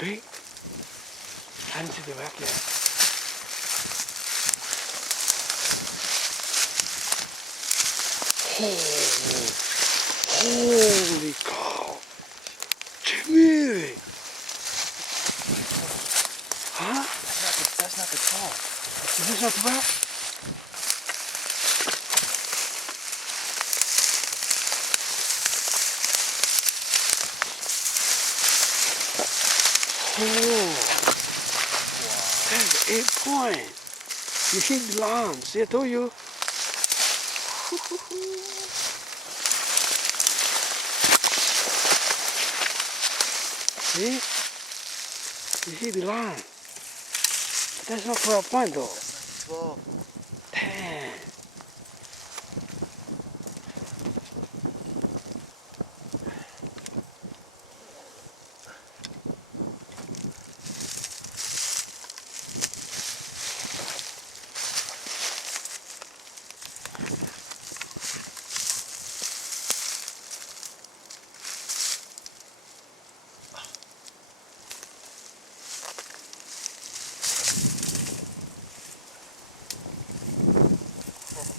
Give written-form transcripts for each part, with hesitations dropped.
big. I haven't seen the back yet. Holy cow. Jimmy. Huh? That's not the top. Is this not the back? Oh. That's 8 point. You hit the line. See, I told you. See? You hit the line. That's not 12 point though. That's not 12. Damn.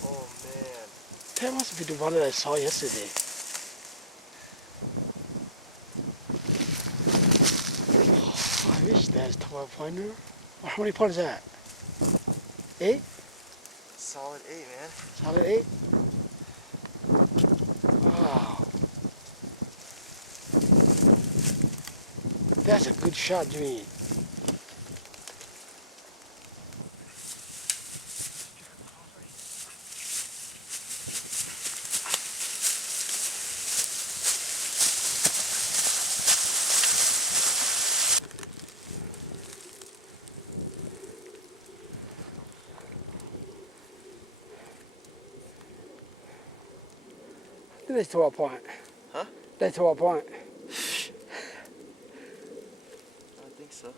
Oh man. That must be the one that I saw yesterday. Oh, I wish that's 12 pointer. How many points is that? 8? Solid 8, man. Solid 8? Wow. That's a good shot, Jimmy. That's 12 point. Huh? That's 12 point. I think so.